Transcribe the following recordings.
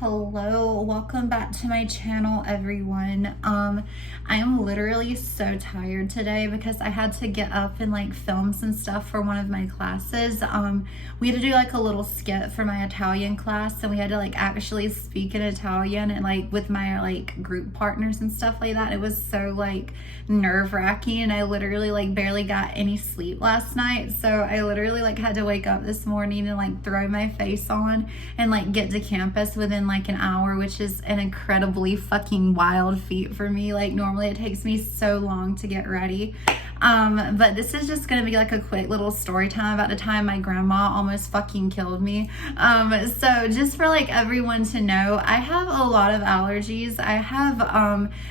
Hello, welcome back to my channel, everyone. I am literally so tired today because I had to get up and like film some stuff for one of my classes. We had to do like a little skit for my Italian class, and we had to like actually speak in Italian and like with my like group partners and stuff like that. It was so like nerve-wracking, and I literally like barely got any sleep last night. So I literally like had to wake up this morning and like throw my face on and like get to campus within like an hour, which is an incredibly fucking wild feat for me. Like normally it takes me so long to get ready. But this is just gonna be like a quick little story time about the time my grandma almost fucking killed me. So just for like everyone to know, I have a lot of allergies. I have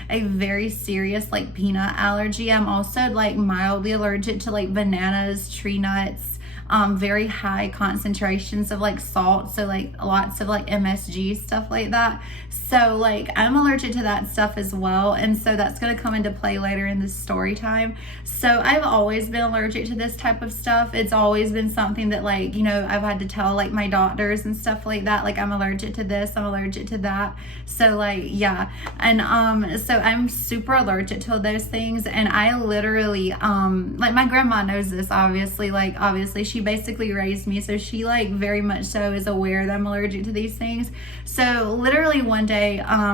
a very serious like peanut allergy. I'm also like mildly allergic to like bananas, tree nuts, very high concentrations of like salt, so like lots of like MSG, stuff like that. So like I'm allergic to that stuff as well, and so that's going to come into play later in this story time. So I've always been allergic to this type of stuff. It's always been something that like, you know, I've had to tell like my doctors and stuff like that, like I'm allergic to this, I'm allergic to that. So like yeah, and so I'm super allergic to those things, and I literally like my grandma knows this, obviously she basically raised me, so she like very much so is aware that I'm allergic to these things. So literally one day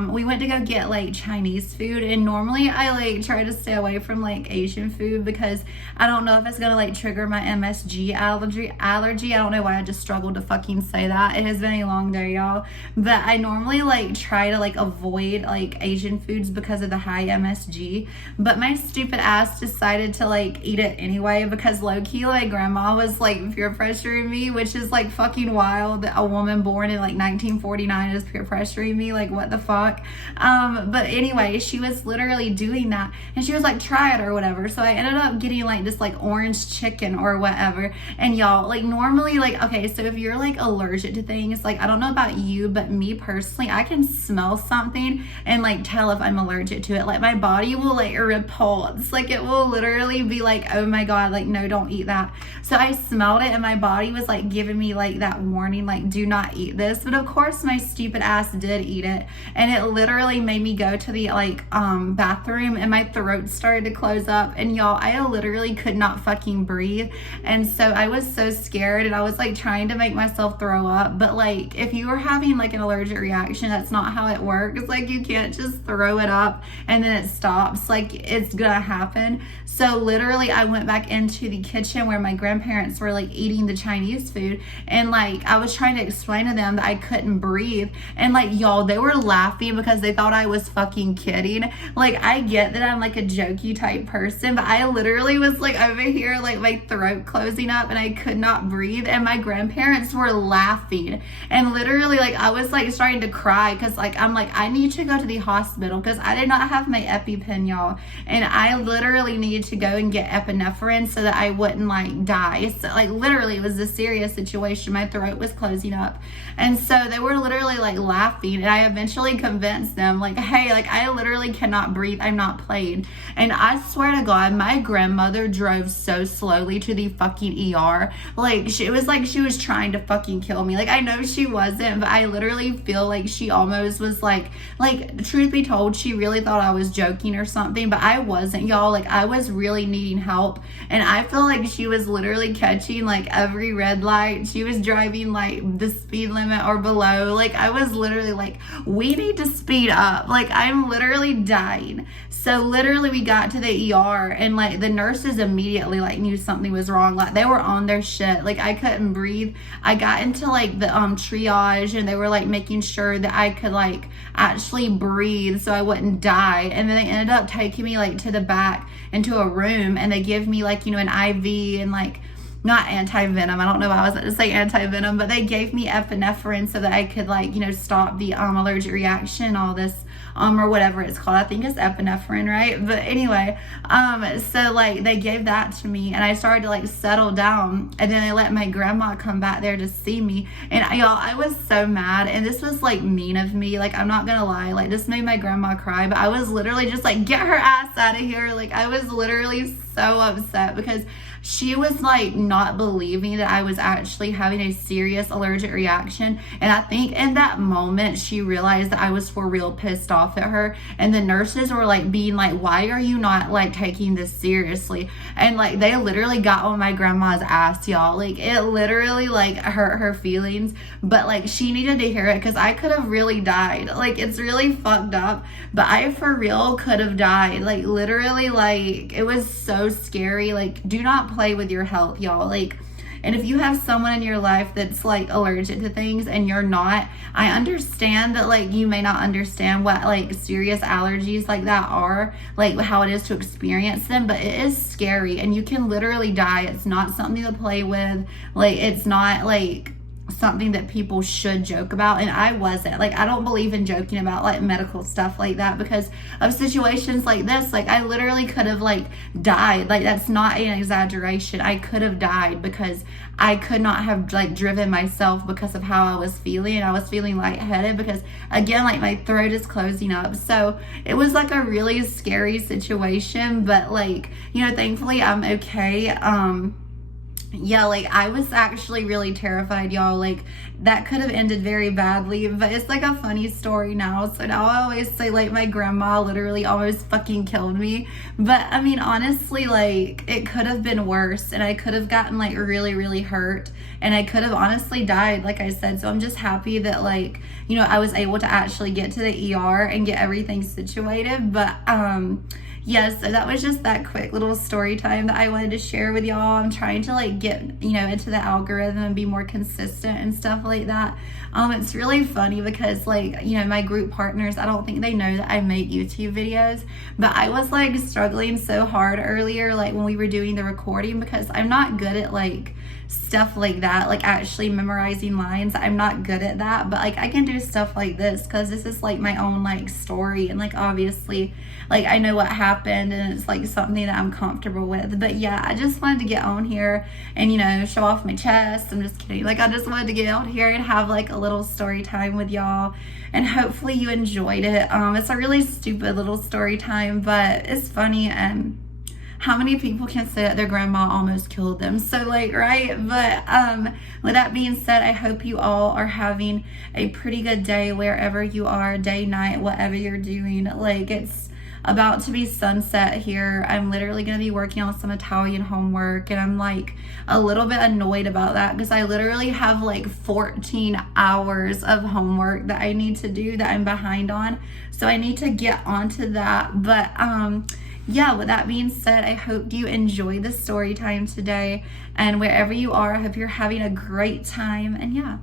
we went to go get like Chinese food, and normally I like try to stay away from like Asian food because I don't know if it's gonna like trigger my MSG allergy. I don't know why I just struggled to fucking say that. It has been a long day, y'all, but I normally like try to like avoid like Asian foods because of the high MSG, but my stupid ass decided to like eat it anyway because low-key my grandma was like peer pressuring me, which is like fucking wild that a woman born in like 1949 is peer pressuring me. Like what the fuck? But anyway, she was literally doing that, and she was like, try it or whatever. So I ended up getting like this like orange chicken or whatever. And y'all, like normally, like, okay, so if you're like allergic to things, like I don't know about you, but me personally, I can smell something and like tell if I'm allergic to it. Like my body will like repulse, like it will literally be like, oh my god, like no, don't eat that. So I smelled it and my body was like giving me like that warning, like do not eat this. But of course my stupid ass did eat it, and it literally made me go to the like bathroom, and my throat started to close up, and y'all, I literally could not fucking breathe. And so I was so scared, and I was like trying to make myself throw up. But like if you are having like an allergic reaction, that's not how it works. Like you can't just throw it up and then it stops. Like it's gonna happen. So literally I went back into the kitchen where my grandparents were like eating the Chinese food, and like I was trying to explain to them that I couldn't breathe, and like y'all, they were laughing because they thought I was fucking kidding. Like I get that I'm like a jokey type person, but I literally was like over here like my throat closing up and I could not breathe, and my grandparents were laughing, and literally like I was like starting to cry because like I'm like, I need to go to the hospital because I did not have my EpiPen, y'all, and I literally needed to go and get epinephrine so that I wouldn't like die. So like literally it was a serious situation. My throat was closing up, and so they were literally like laughing, and I eventually convinced them like, hey, like I literally cannot breathe, I'm not playing. And I swear to god, my grandmother drove so slowly to the fucking ER, like it was like she was trying to fucking kill me. Like I know she wasn't, but I literally feel like she almost was like truth be told, she really thought I was joking or something, but I wasn't, y'all. Like I was really needing help, and I feel like she was literally catching like every red light. She was driving like the speed limit or below. Like I was literally like, we need to speed up, like I'm literally dying. So literally we got to the ER, and like the nurses immediately like knew something was wrong. Like they were on their shit. Like I couldn't breathe. I got into like the triage, and they were like making sure that I could like actually breathe so I wouldn't die. And then they ended up taking me like to the back into a room, and they give me like, you know, an IV and like not anti-venom. I don't know why I was about to say anti-venom, but they gave me epinephrine so that I could like, you know, stop the allergic reaction, all this or whatever it's called. I think it's epinephrine, right? But anyway, so like they gave that to me, and I started to like settle down, and then they let my grandma come back there to see me. And y'all, I was so mad, and this was like mean of me. Like I'm not gonna lie, like this made my grandma cry, but I was literally just like, get her ass out of here. Like I was literally so upset because she was like not believing that I was actually having a serious allergic reaction. And I think in that moment, she realized that I was for real pissed off at her. And the nurses were like being like, why are you not like taking this seriously? And like they literally got on my grandma's ass, y'all. Like it literally like hurt her feelings, but like she needed to hear it because I could have really died. Like it's really fucked up, but I for real could have died. Like literally, like it was so scary. Like do not play with your health, y'all. Like, and if you have someone in your life that's like allergic to things and you're not, I understand that like you may not understand what like serious allergies like that are, like how it is to experience them, but it is scary and you can literally die. It's not something to play with. Like it's not like something that people should joke about, and I wasn't. Like I don't believe in joking about like medical stuff like that because of situations like this. Like I literally could have like died. Like that's not an exaggeration. I could have died because I could not have like driven myself because of how I was feeling. I was feeling lightheaded because again, like my throat is closing up. So it was like a really scary situation, but like, you know, thankfully I'm okay. Yeah, like I was actually really terrified, y'all. Like that could have ended very badly, but it's like a funny story now. So now I always say like my grandma literally almost fucking killed me. But I mean, honestly, like it could have been worse and I could have gotten like really, really hurt and I could have honestly died, like I said. So I'm just happy that like, you know, I was able to actually get to the ER and get everything situated. But yes, so that was just that quick little story time that I wanted to share with y'all. I'm trying to like get, you know, into the algorithm and be more consistent and stuff like that. It's really funny because like, you know, my group partners, I don't think they know that I make YouTube videos, but I was like struggling so hard earlier, like when we were doing the recording, because I'm not good at like stuff like that, like actually memorizing lines. I'm not good at that, but like I can do stuff like this because this is like my own like story, and like obviously like I know what happened and it's like something that I'm comfortable with. But yeah, I just wanted to get on here and, you know, show off my chest. I'm just kidding. Like I just wanted to get out here and have like a little story time with y'all, and hopefully you enjoyed it. It's a really stupid little story time, but it's funny. And how many people can say that their grandma almost killed them? So like, right? But with that being said, I hope you all are having a pretty good day wherever you are, day, night, whatever you're doing. Like it's about to be sunset here. I'm literally going to be working on some Italian homework, and I'm like a little bit annoyed about that because I literally have like 14 hours of homework that I need to do that I'm behind on. So I need to get onto that. But yeah, with that being said, I hope you enjoy the story time today, and wherever you are, I hope you're having a great time. And yeah.